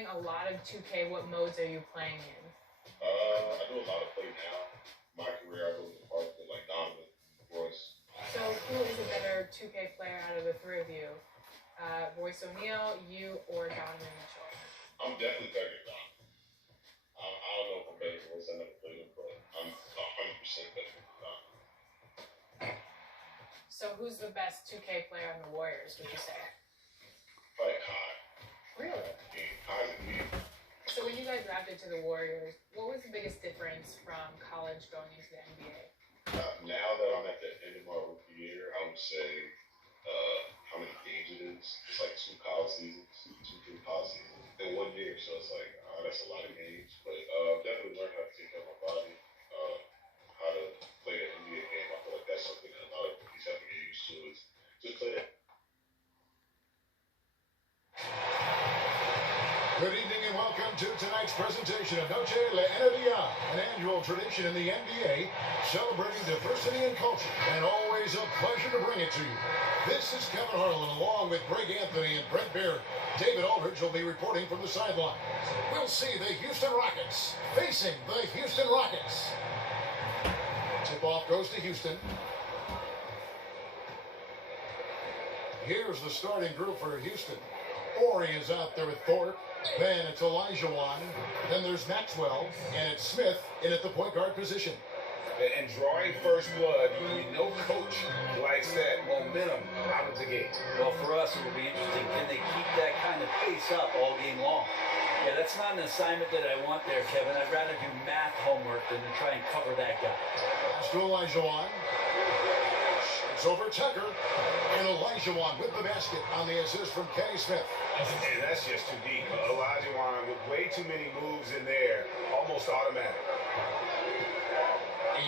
playing a lot of 2K. What modes are you playing in? I do a lot of play now. My career, I go to parts with like Donovan, Royce. So who is a better 2K player out of the three of you? Royce O'Neal, you, or Donovan Mitchell? I'm definitely better than Donovan. I don't know if I'm better than Royce. I never played him, but I'm 100% better than Donovan. So who's the best 2K player on the Warriors, would you say? Probably High. Really? Yeah, High is me. So when you guys drafted to the Warriors, what was the biggest difference from college going into the NBA? Now that I'm at the end of my rookie year, I would say how many games it is. It's like two college seasons, two college seasons in 1 year. So it's like that's a lot of games. But definitely learn how to take care of my body, how to play an NBA game. I feel like that's something that a lot of rookies have to get used to. Is just play that. Good evening and welcome to tonight's presentation of Noche La NBA, an annual tradition in the NBA, celebrating diversity and culture, and always a pleasure to bring it to you. This is Kevin Harlan along with Greg Anthony and Brent Beard. David Aldridge will be reporting from the sideline. We'll see the Houston Rockets facing the Houston Rockets. Tip-off goes to Houston. Here's the starting group for Houston. Horry is out there with Thorpe. Then it's Olajuwon. Then there's Maxwell. And it's Smith in at the point guard position. And drawing first blood, you know coach likes that momentum out of the gate. Well, for us, it will be interesting. Can they keep that kind of pace up all game long? Yeah, that's not an assignment that I want there, Kevin. I'd rather do math homework than to try and cover that guy. Pass to Olajuwon. It's over Tucker. And Olajuwon with the basket on the assist from Kenny Smith. And that's just too deep. Olajuwon with way too many moves in there, almost automatic.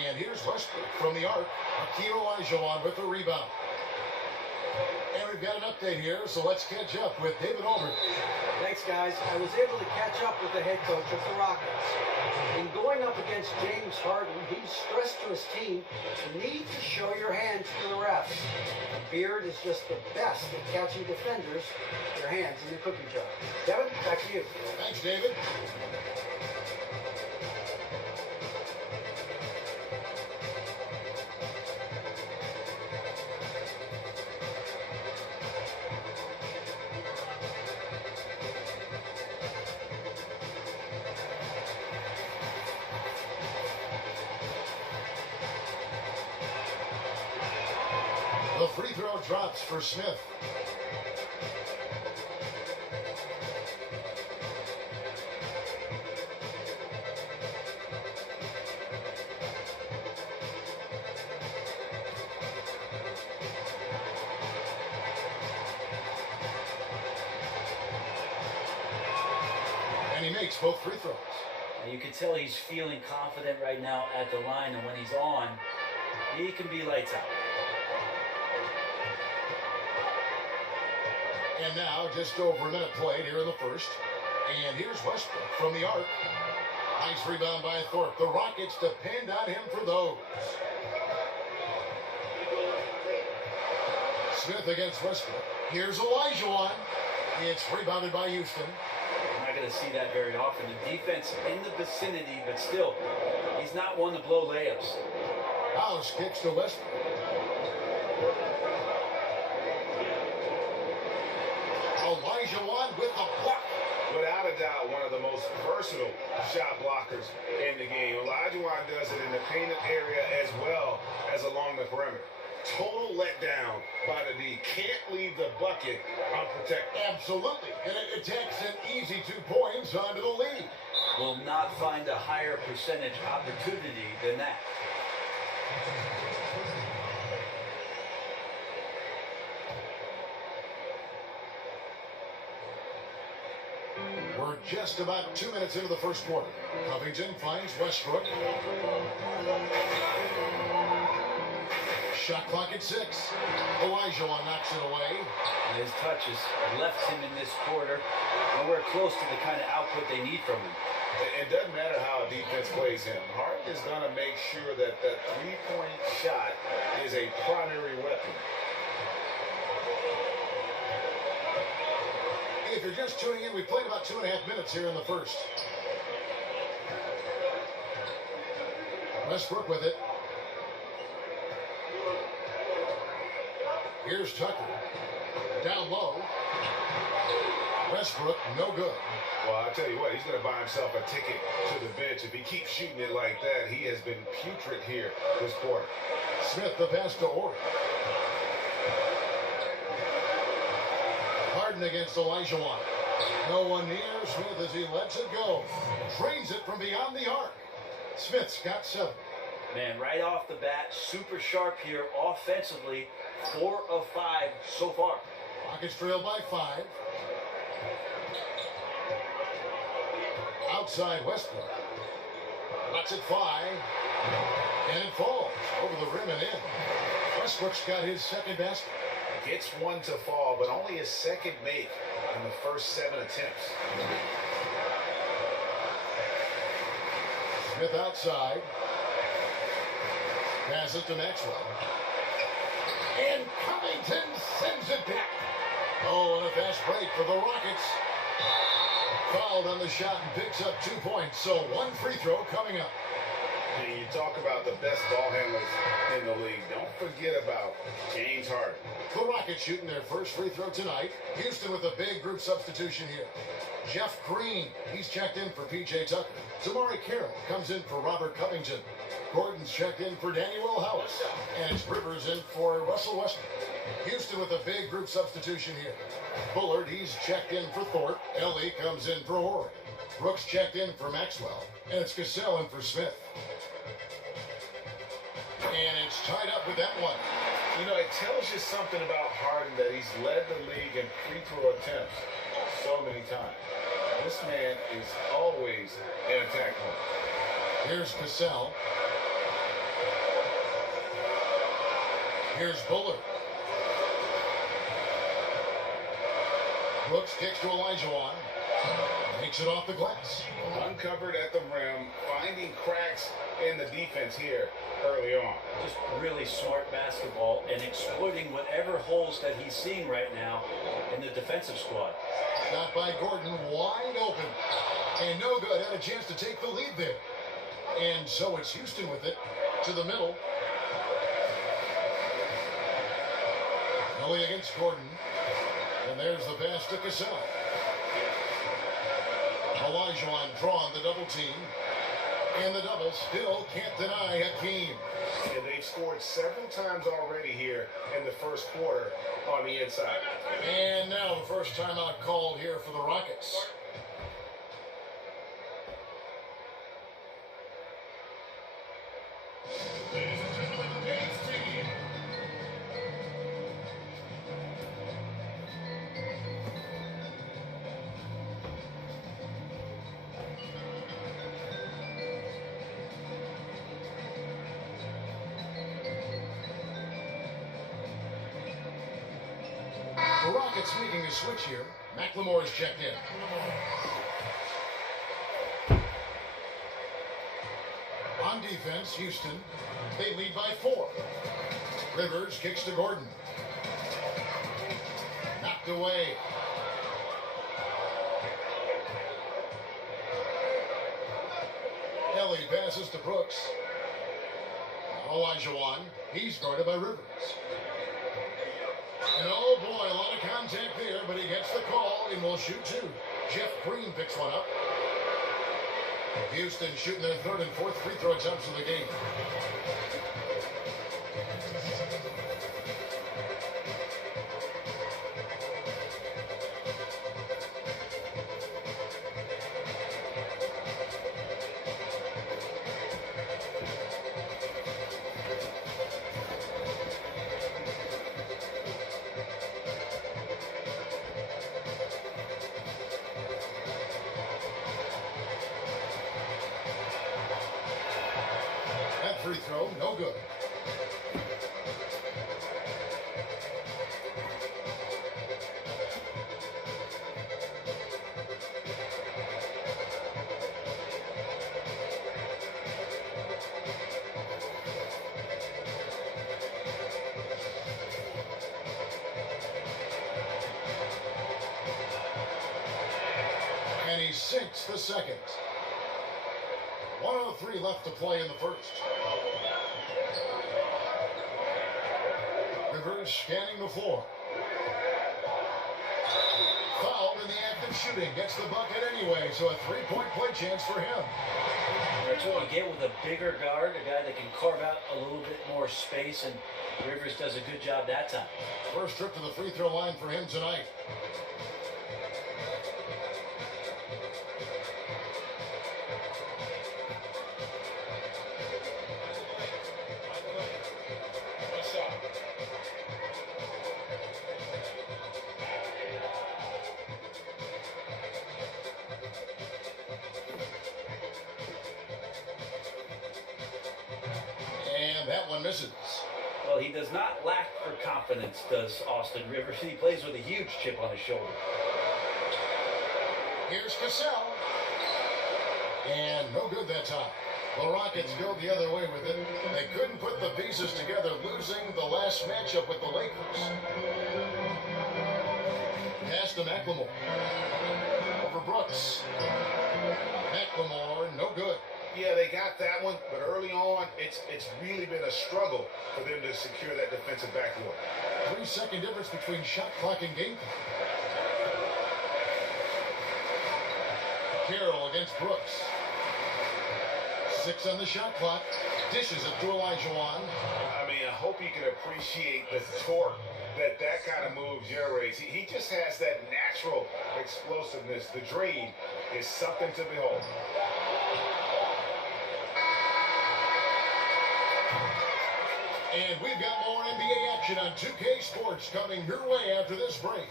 And here's Westbrook from the arc. Hakeem Olajuwon with the rebound. And we've got an update here, so let's catch up with David Aldridge. Thanks, guys. I was able to catch up with the head coach of the Rockets. In going up against James Harden, he stressed to his team the need to show your hands to the refs. Beard is just the best at catching defenders with their hands in the cookie jar. Kevin, back to you. Thanks, David. The free throw drops for Smith. And he makes both free throws. And you can tell he's feeling confident right now at the line, and when he's on, he can be lights out. And now, just over a minute played here in the first. And here's Westbrook from the arc. Nice rebound by Thorpe. The Rockets depend on him for those. Smith against Westbrook. Here's Olajuwon. It's rebounded by Houston. We're not going to see that very often. The defense in the vicinity, but still, he's not one to blow layups. House kicks to Westbrook. Olajuwon with the block. Without a doubt, one of the most versatile shot blockers in the game. Olajuwon does it in the painted area as well as along the perimeter. Total letdown by the D. Can't leave the bucket unprotected. Absolutely. And it takes an easy 2 points onto the lead. Will not find a higher percentage opportunity than that. We're just about 2 minutes into the first quarter. Covington finds Westbrook. Shot clock at 6. Olajuwon knocks it away. And his touches left him in this quarter nowhere close to the kind of output they need from him. It doesn't matter how a defense plays him. Harden is going to make sure that that three-point shot is a primary weapon. If you're just tuning in, we played about 2.5 minutes here in the first. Westbrook with it. Here's Tucker. Down low. Westbrook, no good. Well, I tell you what, he's going to buy himself a ticket to the bench. If he keeps shooting it like that, he has been putrid here this quarter. Smith, the pass to Orr. Harden against Olajuwon. No one near Smith as he lets it go. Drains it from beyond the arc. Smith's got 7. Man, right off the bat, super sharp here offensively. 4 of 5 so far. Rockets trail by 5. Outside Westbrook. Lots it fly. And it falls over the rim and in. Westbrook's got his second basket. Gets one to fall, but only his second make in the first 7 attempts. Smith outside. Passes to Maxwell. And Covington sends it back. Oh, and a fast break for the Rockets. Fouled on the shot and picks up 2 points. So 1 free throw coming up. And you talk about the best ball handlers in the league. Don't forget about James Harden. The Rockets shooting their first free throw tonight. Houston with a big group substitution here. Jeff Green, he's checked in for P.J. Tucker. Tamari Carroll comes in for Robert Covington. Gordon's checked in for Daniel House. And it's Rivers in for Russell Westbrook. Houston with a big group substitution here. Bullard, he's checked in for Thorpe. Ellie comes in for Horry. Brooks checked in for Maxwell. And it's Cassell in for Smith. And it's tied up with that one. You know, it tells you something about Harden that he's led the league in free throw attempts so many times. This man is always in attack mode. Here's Cassell. Here's Bullard. Brooks kicks to Olajuwon. Makes it off the glass. Uncovered at the rim, finding cracks in the defense here early on. Just really smart basketball and exploiting whatever holes that he's seeing right now in the defensive squad. Shot by Gordon, wide open. And no good. Had a chance to take the lead there. And so it's Houston with it to the middle. Ellie against Gordon. And there's the pass to Cassell. Olajuwon drawn the double team. And the double still can't deny Hakeem. And they've scored several times already here in the first quarter on the inside. And now the first timeout called here for the Rockets. The Rockets making a switch here. McLemore's checked in. On defense, Houston, they lead by 4. Rivers kicks to Gordon. Knocked away. Ellie passes to Brooks. Olajuwon, he's guarded by Rivers. And oh boy, a lot of contact there, but he gets the call and will shoot 2. Jeff Green picks one up. Houston shooting their 3rd and 4th free throw attempts of the game. Free throw, no good. sinks the second. 1 out of 3 left to play in the first. Rivers scanning the floor. Fouled in the act of shooting. Gets the bucket anyway, so a 3-point play chance for him. That's what you get with a bigger guard, a guy that can carve out a little bit more space, and Rivers does a good job that time. First trip to the free throw line for him tonight. And that one misses. Well, he does not lack for confidence, does Austin Rivers. He plays with a huge chip on his shoulder. Here's Cassell. And no good that time. The Rockets go the other way with it. They couldn't put the pieces together, losing the last matchup with the Lakers. Pass to McLemore. Over Brooks. McLemore, no good. Yeah, they got that one, but early on, it's really been a struggle for them to secure that defensive backboard. 3-second difference between shot clock and game clock. Carroll against Brooks. 6 on the shot clock. Dishes it to Olajuwon. I mean, I hope you can appreciate the torque that kind of move generates. He just has that natural explosiveness. The dream is something to behold. And we've got more NBA action on 2K Sports coming your way after this break.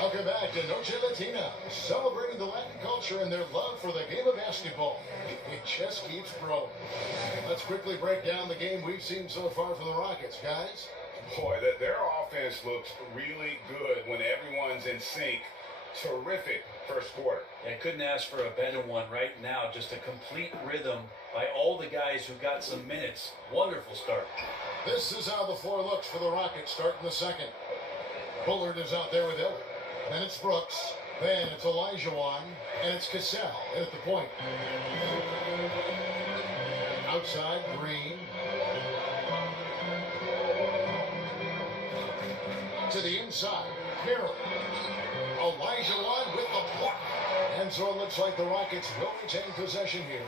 Welcome back to Noche Latina, celebrating the Latin culture and their love for the game of basketball. It just keeps growing. Let's quickly break down the game we've seen so far from the Rockets, guys. Boy, their offense looks really good when everyone's in sync. Terrific first quarter. I couldn't ask for a better one right now. Just a complete rhythm by all the guys who got some minutes. Wonderful start. This is how the floor looks for the Rockets starting the second. Bullard is out there with Elliott. Then it's Brooks. Then it's Olajuwon. And it's Cassell in at the point. Outside, Green. To the inside, Carroll. Olajuwon with the block. And so it looks like the Rockets will retain possession here.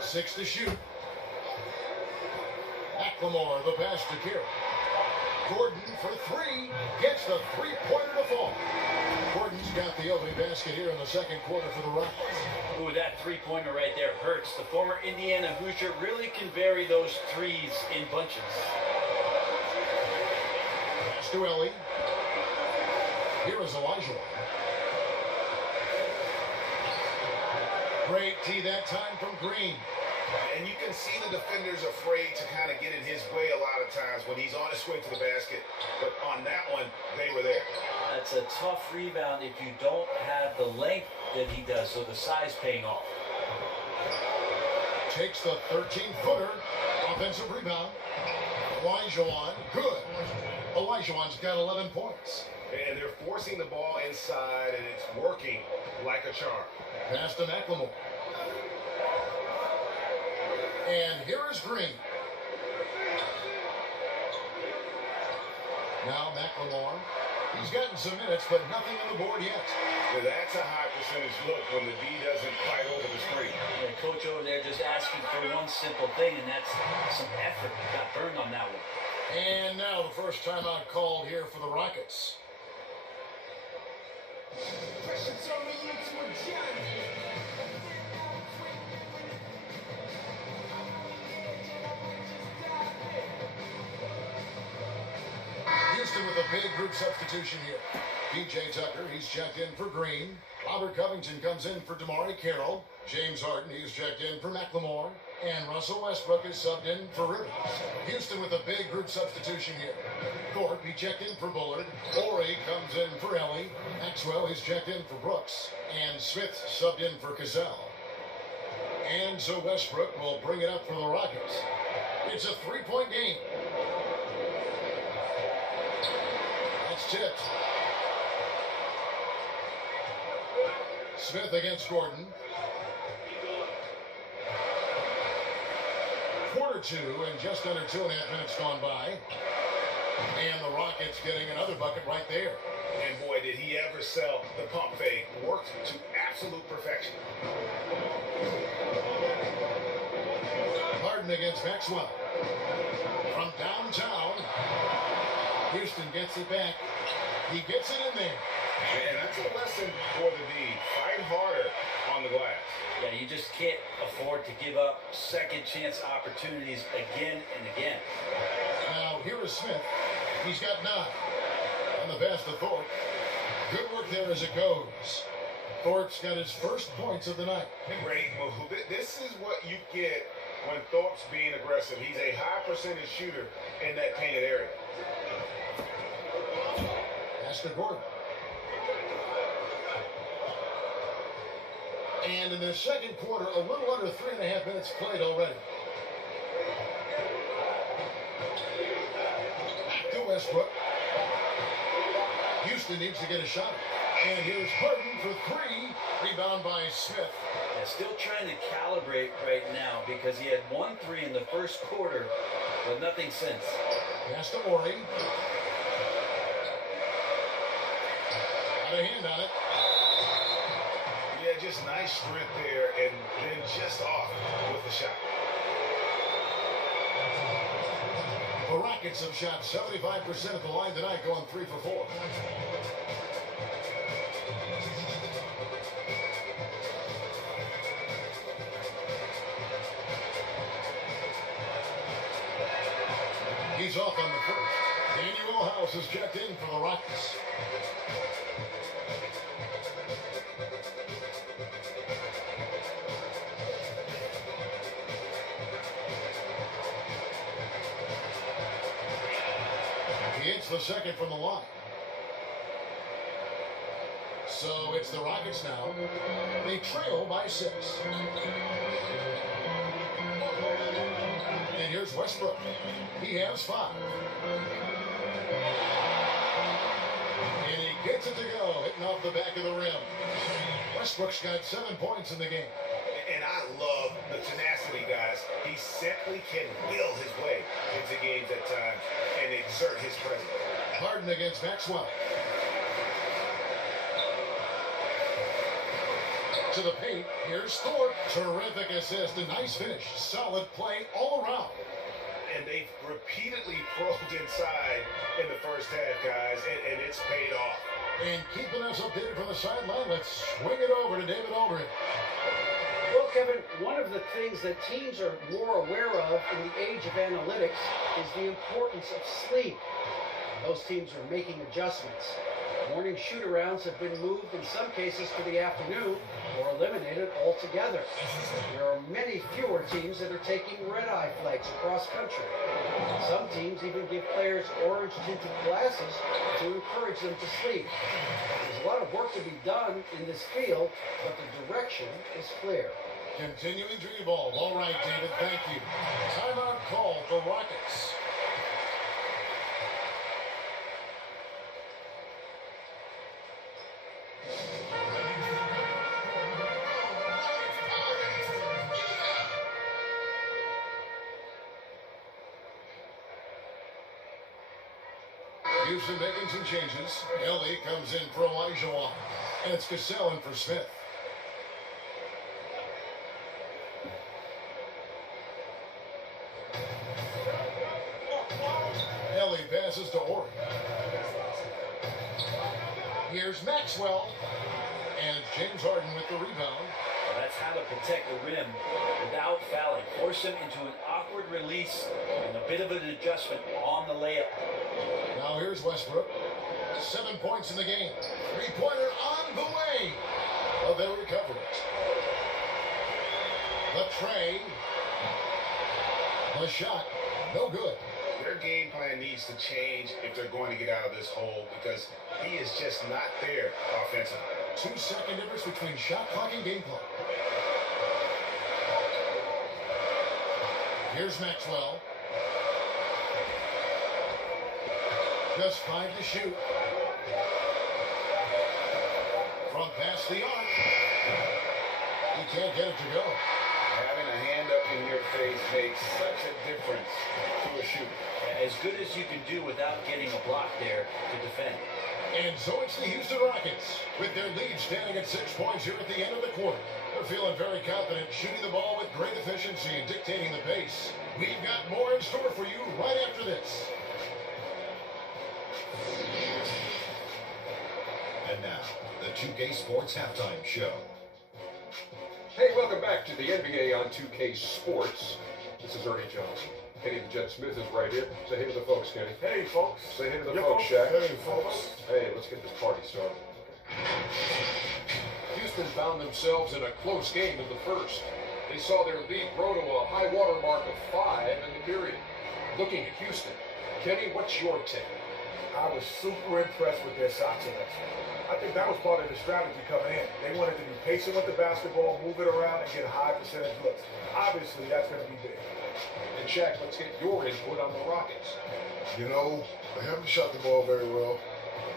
Six to shoot. McLemore, the pass to Carroll. Gordon for 3, gets the three-pointer to fall. Gordon's got the opening basket here in the second quarter for the Rockets. Ooh, that three-pointer right there hurts. The former Indiana Hoosier really can vary those threes in bunches. Pass to Ellie. Here is Olajuwon. Great tee that time from Green. And you can see the defenders afraid to kind of get in his way a lot of times when he's on his way to the basket. But on that one, they were there. That's a tough rebound if you don't have the length that he does, so the size paying off. Takes the 13-footer. Offensive rebound. Olajuwon, good. Olajuwon's got 11 points. And they're forcing the ball inside, and it's working like a charm. Pass to McLemore. And here is Green. Now McLemore. He's gotten some minutes, but nothing on the board yet. Now that's a high percentage look when the D doesn't fight over the screen. Yeah, coach over there just asking for one simple thing, and that's some effort. Got burned on that one. And now the first timeout called here for the Rockets. Houston with the Big group substitution here. PJ Tucker, he's checked in for Green. Robert Covington comes in for Damari Carroll. James Harden, he's checked in for McLemore. And Russell Westbrook is subbed in for Rivers. Houston with a big group substitution here. Thorpe, he checked in for Bullard. Horry comes in for Ellie. Maxwell, he's checked in for Brooks. And Smith subbed in for Cassell. And so Westbrook will bring it up for the Rockets. It's a three-point game. That's tipped. Smith against Gordon. Quarter two and just under 2.5 minutes gone by. And the Rockets getting another bucket right there. And boy, did he ever sell the pump fake. Worked to absolute perfection. Harden against Maxwell. From downtown. Houston gets it back. He gets it in there. And that's a lesson for the D. Fight harder on the glass. Yeah, you just can't afford to give up second chance opportunities again and again. Now, here is Smith. He's got 9. And the pass to Thorpe. Good work there as it goes. Thorpe's got his first points of the night. Great move. This is what you get when Thorpe's being aggressive. He's a high percentage shooter in that painted area. Pass to Gordon. And in the second quarter, a little under 3.5 minutes played already. Back to Westbrook. Houston needs to get a shot. And here's Harden for 3. Rebound by Smith. Yeah, still trying to calibrate right now because he had 1 3 in the first quarter, but nothing since. Pass to Horry. Got a hand on it. Yeah, just nice strength there and then just off with the shot. The Rockets have shot 75% of the line tonight, going 3 for 4. He's off on the first. Daniel House is checked in for the Rockets. He hits the second from the line. So it's the Rockets now. They trail by 6. And here's Westbrook. He has 5. And he gets it to go, hitting off the back of the rim. Westbrook's got 7 points in the game. And I love the tenacity, guys. He simply can will his way into games at times and exert his presence. Harden against Maxwell. To the paint, here's Thorpe. Terrific assist, a nice finish. Solid play all around. And they've repeatedly probed inside in the first half, guys, and it's paid off. And keeping us updated from the sideline, let's swing it over to David Aldridge. Well, Kevin, one of the things that teams are more aware of in the age of analytics is the importance of sleep. Those teams are making adjustments. Morning shoot-arounds have been moved in some cases to the afternoon or eliminated altogether. There are many fewer teams that are taking red-eye flights across country. Some teams even give players orange-tinted glasses to encourage them to sleep. There's a lot of work to be done in this field, but the direction is clear. Continuing to evolve. All right, David, thank you. Timeout call for Rockets. Houston making some changes. Ellie comes in for Elijah Wan. And it's Cassell in for Smith. Ellie passes to Horry. Here's Maxwell. And it's James Harden with the rebound. Well, that's how to protect the rim without fouling. Force him into an awkward release and a bit of an adjustment on the layup. Now here's Westbrook. 7 points in the game. Three-pointer on the way. Well, they'll recover it. The tray. The shot. No good. Their game plan needs to change if they're going to get out of this hole because he is just not there offensively. 2-second difference between shot clock and game clock. Here's Maxwell. Just 5 to shoot. From past the arc. He can't get it to go. Having a hand up in your face makes such a difference to a shooter. As good as you can do without getting a block there to defend. And so it's the Houston Rockets with their lead standing at 6 points here at the end of the quarter. They're feeling very confident, shooting the ball with great efficiency and dictating the pace. We've got more in store for you right after this. And now, the 2K Sports Halftime Show. Hey, welcome back to the NBA on 2K Sports. This is Ernie Johnson. Kenny the Jet Smith is right here. Say hey to the folks, Kenny. Hey, folks. Say hey to the folks, Shaq. Hey, folks. Hey, let's get this party started. Houston found themselves in a close game in the first. They saw their lead grow to a high water mark of 5 in the period. Looking at Houston, Kenny, what's your take? I was super impressed with their shot selection. I think that was part of the strategy coming in. They wanted to be patient with the basketball, move it around, and get high percentage looks. Obviously, that's going to be big. And Shaq, let's get your input on the Rockets. You know, they haven't shot the ball very well.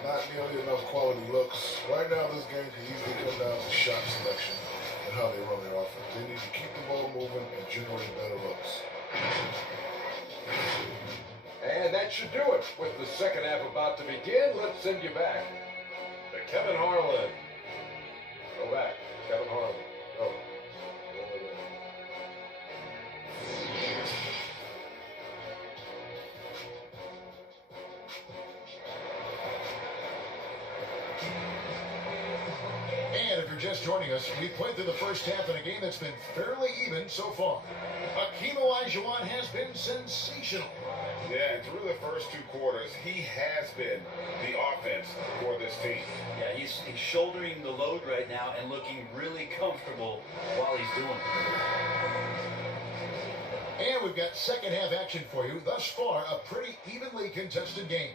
Not nearly enough quality looks. Right now, this game can easily come down to shot selection and how they run their offense. They need to keep the ball moving and generate better looks. And that should do it. With the second half about to begin, let's send you back to Kevin Harlan. Go back, Kevin Harlan. Go. Over there. And if you're just joining us, we played through the first half in a game that's been fairly even so far. Hakeem Olajuwon has been sensational. Yeah, and through the first 2 quarters, he has been the offense for this team. Yeah, he's shouldering the load right now and looking really comfortable while he's doing it. And we've got second half action for you. Thus far, a pretty evenly contested game.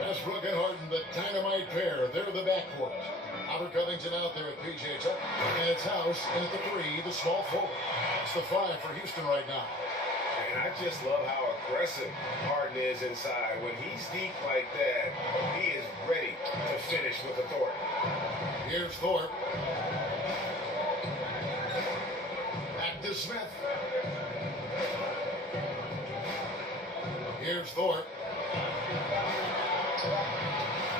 Westbrook and Harden, the dynamite pair. They're the backcourt. Albert Covington out there with PJ Tucker. And it's House in at the 3, the small forward. It's the 5 for Houston right now. And I just love how aggressive Harden is inside. When he's deep like that, he is ready to finish with authority. Here's Thorpe. Back to Smith. Here's Thorpe.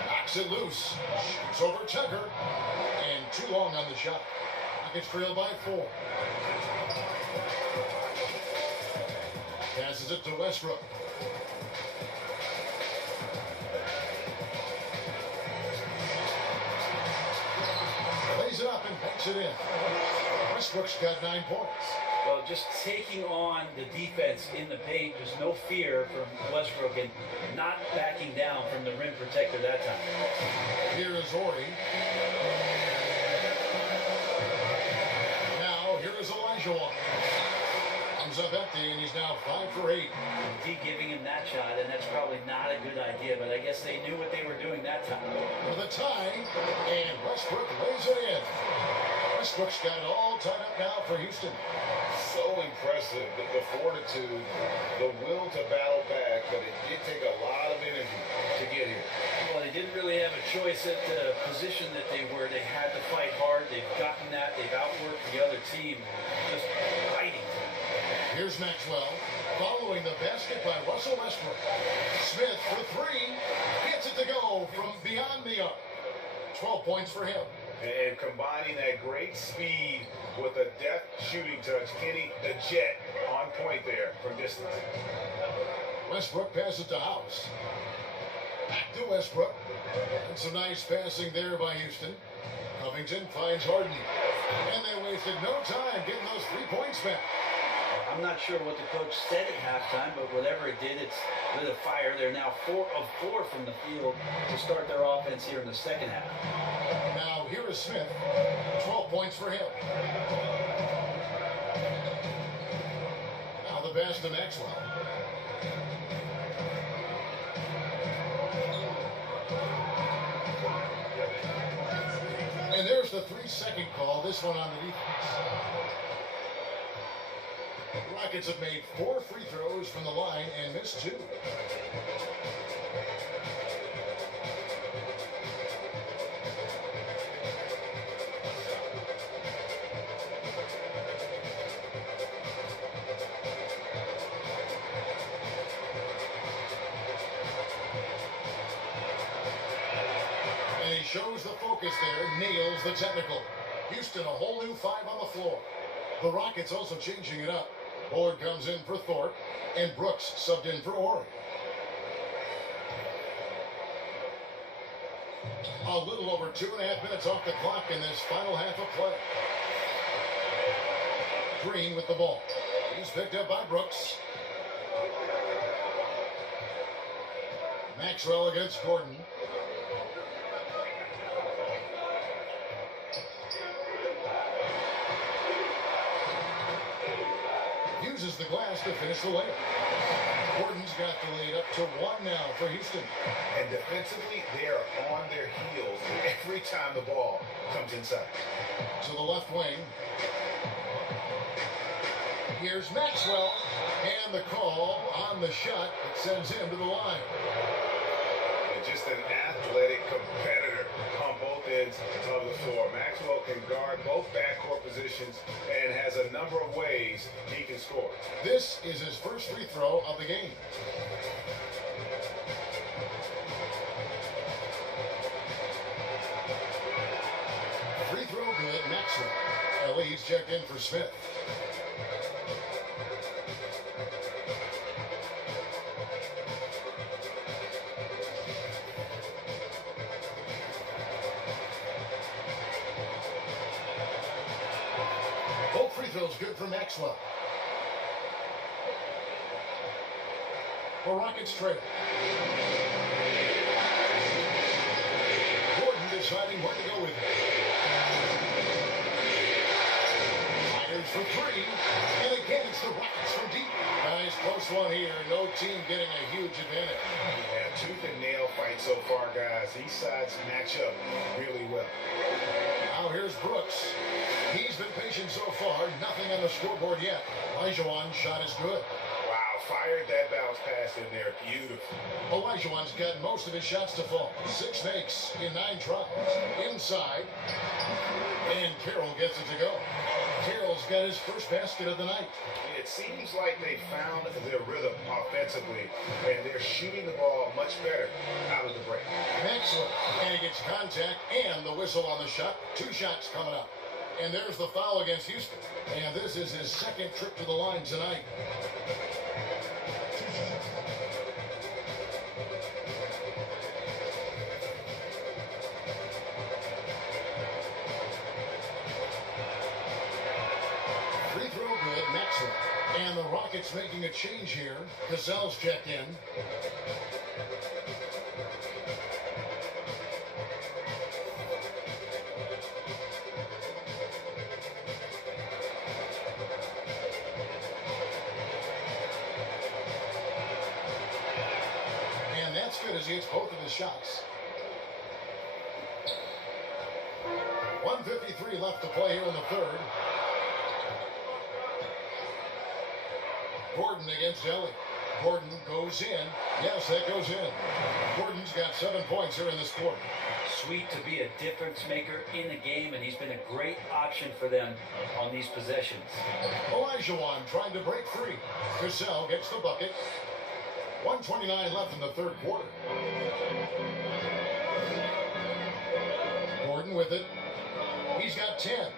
Knocks it loose. Shoots over Tucker. And too long on the shot. Rockets trail by 4. Passes it to Westbrook. Lays it up and banks it in. Westbrook's got 9 points. Well, just taking on the defense in the paint, there's no fear from Westbrook and not backing down from the rim protector that time. Here is Horry. Now, here is Olajuwon. Comes up empty, and he's now 5 for 8. D giving him that shot, and that's probably not a good idea, but I guess they knew what they were doing that time. For the tie, and Westbrook lays it in. Westbrook's got it all tied up now for Houston. So impressive, the fortitude, the will to battle back, but it did take a lot of energy to get here. Well, they didn't really have a choice at the position that they were. They had to fight hard. They've gotten that. They've outworked the other team. Just fighting. Here's Maxwell, following the basket by Russell Westbrook. Smith for 3, gets it to go from beyond the arc. 12 points for him. And combining that great speed with a deft shooting touch, Kenny the Jet on point there from distance. Westbrook passes to House. Back to Westbrook. And some nice passing there by Houston. Covington finds Harden. And they wasted no time getting those 3 points back. I'm not sure what the coach said at halftime, but whatever it did, it's lit a fire. They're now 4 of 4 from the field to start their offense here in the second half. Now here is Smith. 12 points for him. Now the pass to Maxwell. And there's the 3-second call, this one on the defense. The Rockets have made 4 free throws from the line and missed 2. Shows the focus there, nails the technical. Houston, a whole new 5 on the floor. The Rockets also changing it up. Bullard comes in for Thorpe, and Brooks subbed in for Ori. A little over 2.5 minutes off the clock in this final half of play. Green with the ball. He's picked up by Brooks. Maxwell against Gordon. Uses the glass to finish the layup. Gordon's got the lead up to 1 now for Houston. And defensively, they are on their heels every time the ball comes inside. To the left wing. Here's Maxwell. And the call on the shot that sends him to the line. And just an athletic competitor on both ends of the floor. Maxwell can guard both backcourt positions and has a number of ways he can score. This is his first free throw of the game. Free throw good, Maxwell. Lee's checked in for Smith. Both free throws good for Maxwell. The Rockets trail. Gordon deciding where to go with it. Fires for 3. And again, it's the Rockets from deep. Nice close one here. No team getting a huge advantage. Yeah, tooth and nail fight so far, guys. These sides match up really well. Now here's Brooks. He's been patient so far. Nothing on the scoreboard yet. Olajuwon's shot is good. Wow, fired that bounce pass in there. Beautiful. Olajuwon's got most of his shots to fall. 6 makes in 9 tries. Inside. And Carroll gets it to go. Carroll's got his first basket of the night. It seems like they found their rhythm offensively, and they're shooting the ball much better out of the break. Maxwell. And he gets contact and the whistle on the shot. 2 shots coming up. And there's the foul against Houston. And this is his second trip to the line tonight. Free throw good, Maxwell. And the Rockets making a change here. Cassell's checked in. That's good as he hits both of his shots. 1:53 left to play here in the third. Gordon against Ellie. Gordon goes in. Yes, that goes in. Gordon's got 7 points here in this quarter. Sweet to be a difference maker in the game, and he's been a great option for them on these possessions. Olajuwon trying to break free. Cassell gets the bucket. 1:29 left in the third quarter. Gordon with it. He's got 10.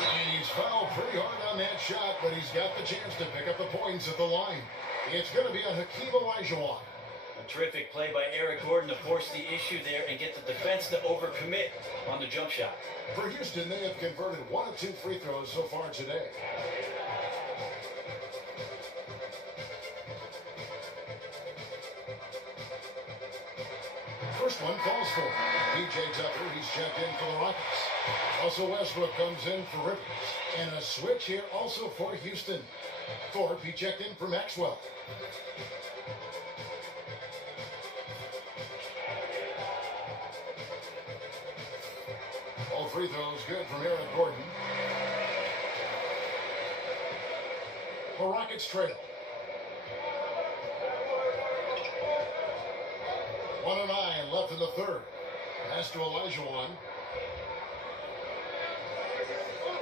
And he's fouled pretty hard on that shot, but he's got the chance to pick up the points at the line. It's going to be on Hakeem Olajuwon. A terrific play by Eric Gordon to force the issue there and get the defense to overcommit on the jump shot. For Houston, they have converted 1 of 2 free throws so far today. First one falls for him. PJ Tucker, he's checked in for the Rockets. Russell Westbrook comes in for Rivers. And a switch here also for Houston. Thorpe, he checked in for Maxwell. All free throws good from Eric Gordon. The Rockets trail. 1:09 left in the third. Pass to Olajuwon.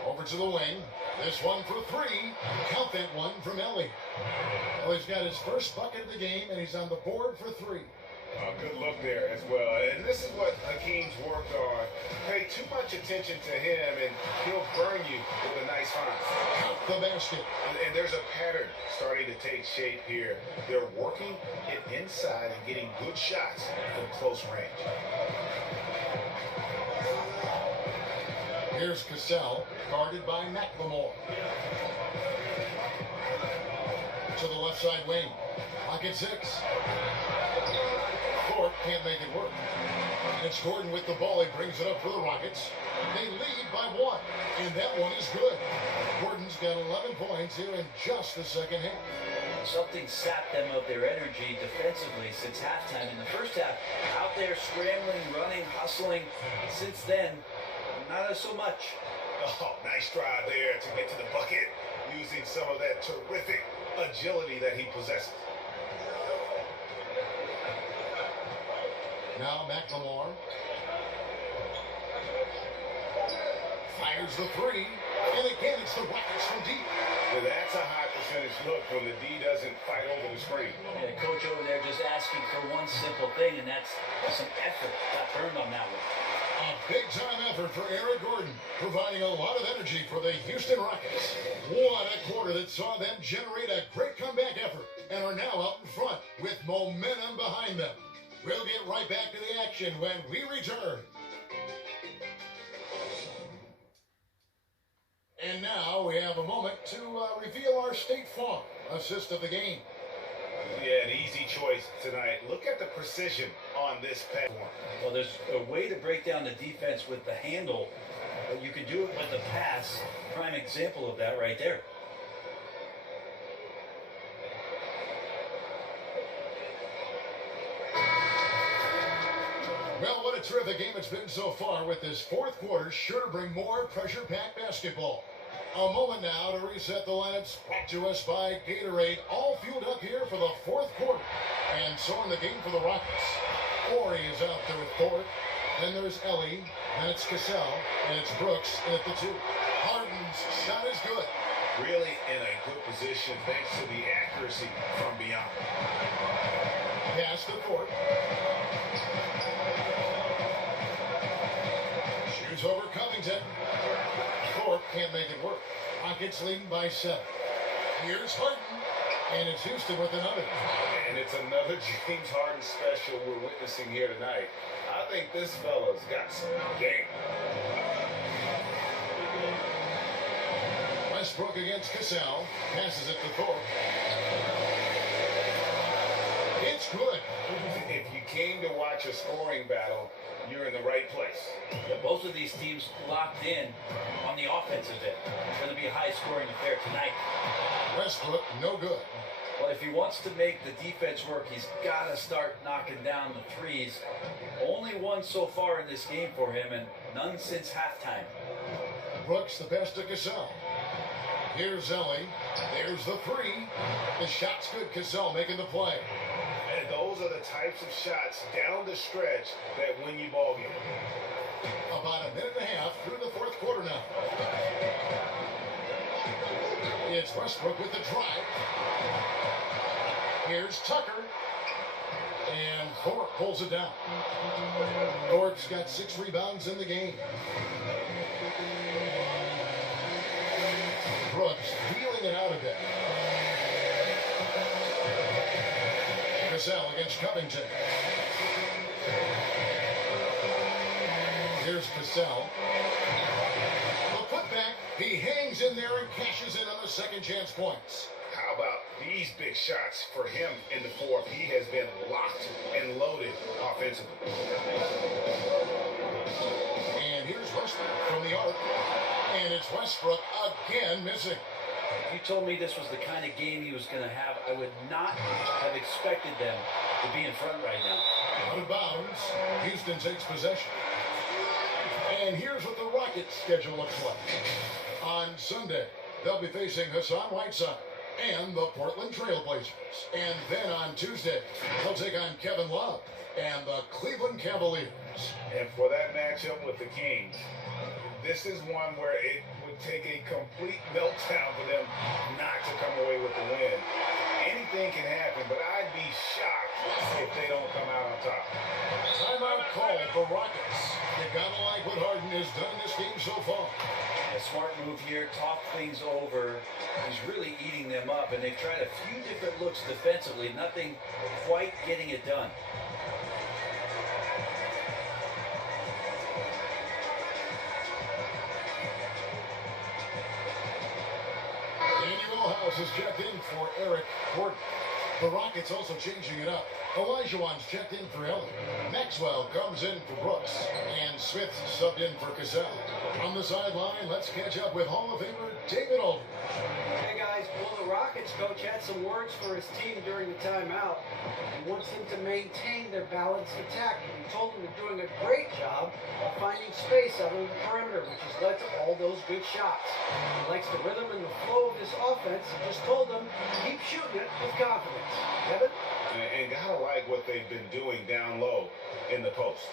Over to the wing. This one for 3. Count that one from Ellie. Ellie's got his first bucket of the game, and he's on the board for 3. Good look there as well. And this is what Hakeem's worked on. Pay too much attention to him, and he'll burn you with a nice find. Count the basket. And there's a pattern starting to take shape here. They're working it inside and getting good shots from close range. Here's Cassell, guarded by McLemore. To the left side wing. Pocket 6. Thorpe can't make it work. It's Gordon with the ball. He brings it up for the Rockets. They lead by 1, and that one is good. Gordon's got 11 points here in just the second half. Something sapped them of their energy defensively since halftime. In the first half, out there scrambling, running, hustling. Since then, not so much. Oh, nice drive there to get to the bucket using some of that terrific agility that he possesses. Now McLemore fires the 3, and again it's the Rockets from deep. Well, that's a high percentage look when the D doesn't fight over the screen. Yeah, coach over there just asking for one simple thing, and that's some effort. Got burned on that one. A big-time effort for Eric Gordon, providing a lot of energy for the Houston Rockets. What a quarter that saw them generate a great comeback effort and are now out in front with momentum behind them. We'll get right back to the action when we return. And now we have a moment to reveal our State Farm assist of the game. Yeah, an easy choice tonight. Look at the precision on this platform. Well, there's a way to break down the defense with the handle, but you can do it with the pass. Prime example of that right there. Well, what a terrific game it's been so far, with this fourth quarter sure to bring more pressure-packed basketball. A moment now to reset the lineups, brought to us by Gatorade, all fueled up here for the fourth quarter. And so in the game for the Rockets, Corey is out there with Thorpe. Then there's Ellie, and it's Cassell, and it's Brooks at the 2. Harden's shot is good. Really in a good position thanks to the accuracy from beyond. Pass to Thorpe. Shoots over Covington. Thorpe can't make it work. Rockets leading by 7. Here's Harden, and it's Houston with another. And it's another James Harden special we're witnessing here tonight. I think this fella's got some game. Westbrook against Cassell. Passes it to Thorpe. It's good. If you came to watch a scoring battle, you're in the right place. Yeah, both of these teams locked in on the offensive end. It's going to be a high-scoring affair tonight. Westbrook, no good. Well, if he wants to make the defense work, he's got to start knocking down the threes. Only one so far in this game for him, and none since halftime. Brooks the pass to Cassell. Here's Ellie. There's the 3. The shot's good. Cassell making the play. And those are the types of shots down the stretch that win you ball game. About a minute and a half through the fourth quarter now. It's Westbrook with the drive. Here's Tucker. And Thorpe pulls it down. Thorpe's got 6 rebounds in the game. Brooks wheeling it out a bit. Cassell against Covington. Here's Cassell. The putback. He hangs in there and cashes in on the second chance points. How about these big shots for him in the fourth? He has been locked and loaded offensively. And here's Westbrook from the arc. And it's Westbrook again missing. If you told me this was the kind of game he was going to have, I would not have expected them to be in front right now. Out of bounds. Houston takes possession. And here's what the Rockets' schedule looks like. On Sunday, they'll be facing Hassan Whiteside and the Portland Trail Blazers. And then on Tuesday, they'll take on Kevin Love and the Cleveland Cavaliers. And for that matchup with the Kings, this is one where it would take a complete meltdown for them not to come away with the win. Anything can happen, but I'd be shocked if they don't come out on top. Timeout call for Rockets. You gotta like what Harden has done in this game so far. A smart move here, talk things over. He's really eating them up, and they've tried a few different looks defensively, nothing quite getting it done. Daniel House is checked in for Eric Gordon. The Rockets also changing it up. Olajuwon's checked in for Elliott. Maxwell comes in for Brooks. And Smith subbed in for Cassell. On the sideline, let's catch up with Hall of Famer David Aldridge. Hey guys, well, the Rockets coach had some words for his team during the timeout. He wants them to maintain their balanced attack. And he told them they're doing a great job of finding space out on the perimeter, which has led to all those good shots. He likes the rhythm and the flow of this offense and just told them, keep shooting it with confidence. Kevin? And gotta like what they've been doing down low in the post.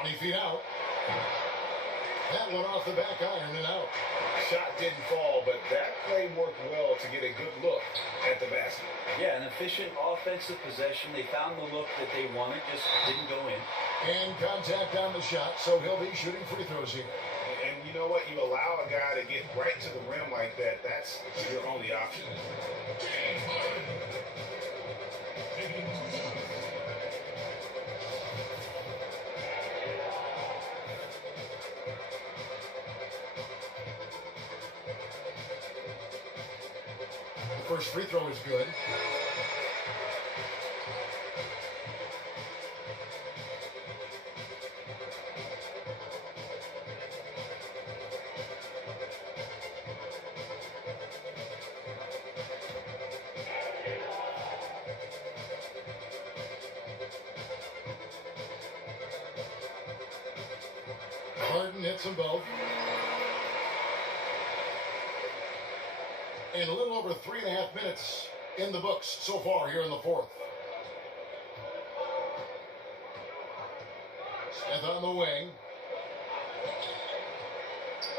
20 feet out. That one off the back iron and out. Shot didn't fall, but that play worked well to get a good look at the basket. Yeah, an efficient offensive possession. They found the look that they wanted, just didn't go in. And contact on the shot, so he'll be shooting free throws here. And you know what? You allow a guy to get right to the rim like that, that's your only option. The first free throw is good. Harden hits them both. And a little over 3.5 minutes in the books so far here in the fourth. Smith on the wing.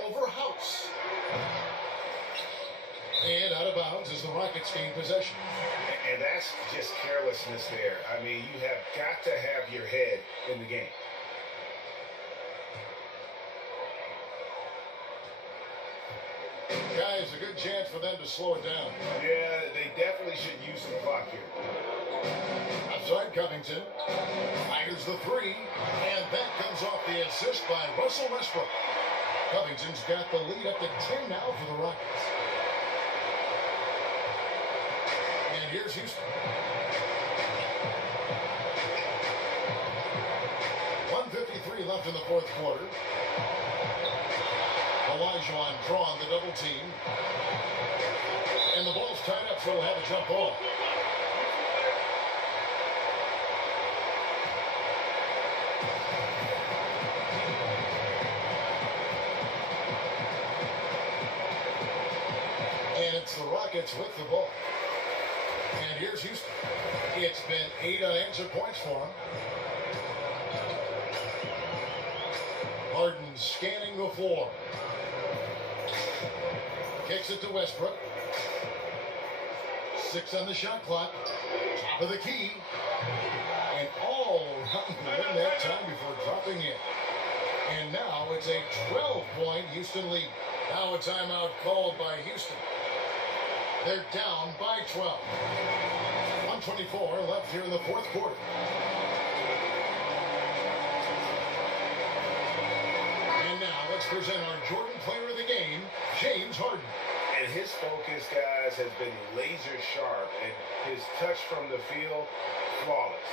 Over House. And out of bounds as the Rockets gain possession. And that's just carelessness there. I mean, you have got to have your head in the game. Guys, a good chance for them to slow it down. Yeah, they definitely should use some clock here. Outside Covington. Fires the three. And that comes off the assist by Russell Westbrook. Covington's got the lead up to 10 now for the Rockets. And here's Houston. 1:53 left in the fourth quarter. Olajuwon drawing the double team. And the ball's tied up, so he'll have a jump ball. And it's the Rockets with the ball. And here's Houston. It's been 8 unanswered points for him. Harden scanning the floor. Kicks it to Westbrook. 6 on the shot clock. Top of the key. And all around the rim that time before dropping in. And now it's a 12-point Houston lead. Now a timeout called by Houston. They're down by 12. 124 left here in the fourth quarter. And now let's present our Jordan player of the game, James Harden. And his focus, guys, has been laser sharp, and his touch from the field, flawless.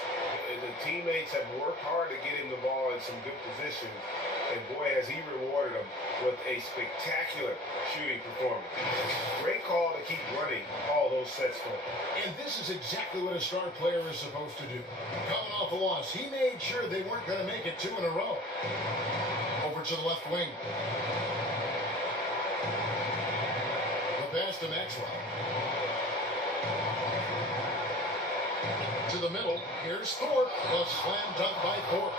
The teammates have worked hard to get him the ball in some good position, and boy, has he rewarded them with a spectacular shooting performance. Great call to keep running all those sets for him. And this is exactly what a star player is supposed to do. Coming off a loss, he made sure they weren't going to make it 2 in a row. Over to the left wing. The pass to Maxwell. To the middle, here's Thorpe. A slam dunk by Thorpe.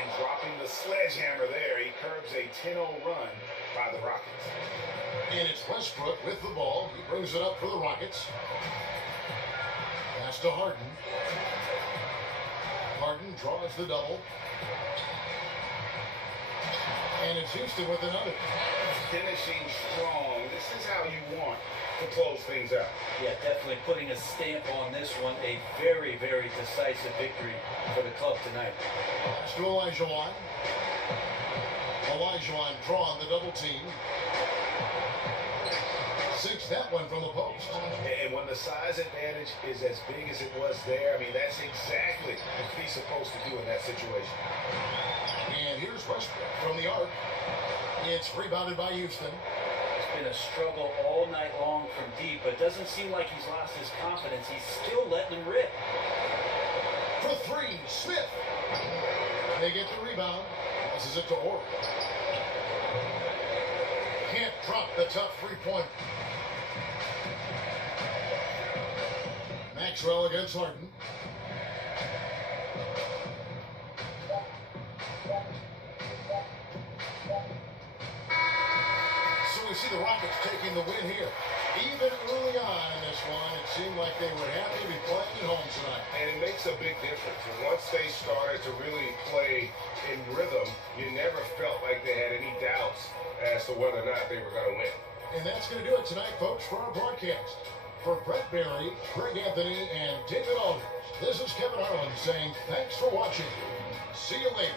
And dropping the sledgehammer there, he curbs a 10-0 run by the Rockets. And it's Westbrook with the ball. He brings it up for the Rockets. Pass to Harden. Harden draws the double. And it's Houston with another. Finishing strong. This is how you want to close things out. Yeah, definitely putting a stamp on this one. A very, very decisive victory for the club tonight. Pass to Olajuwon. Olajuwon drawing the double team. Sinks that one from the post. And when the size advantage is as big as it was there, I mean, that's exactly what he's supposed to do in that situation. And here's Westbrook from the arc. It's rebounded by Houston. It's been a struggle all night long from deep, but doesn't seem like he's lost his confidence. He's still letting them rip. For 3, Smith. They get the rebound. Passes it to Orr. Can't drop the tough three-point. Maxwell against Harden. So we see the Rockets taking the win here. Even early on in this one, it seemed like they were happy to be playing at home tonight. And it makes a big difference. And once they started to really play in rhythm, you never felt like they had any doubts as to whether or not they were going to win. And that's going to do it tonight, folks, for our broadcast. For Brett Barry, Greg Anthony, and David Aldridge, this is Kevin Harlan saying thanks for watching. See you later.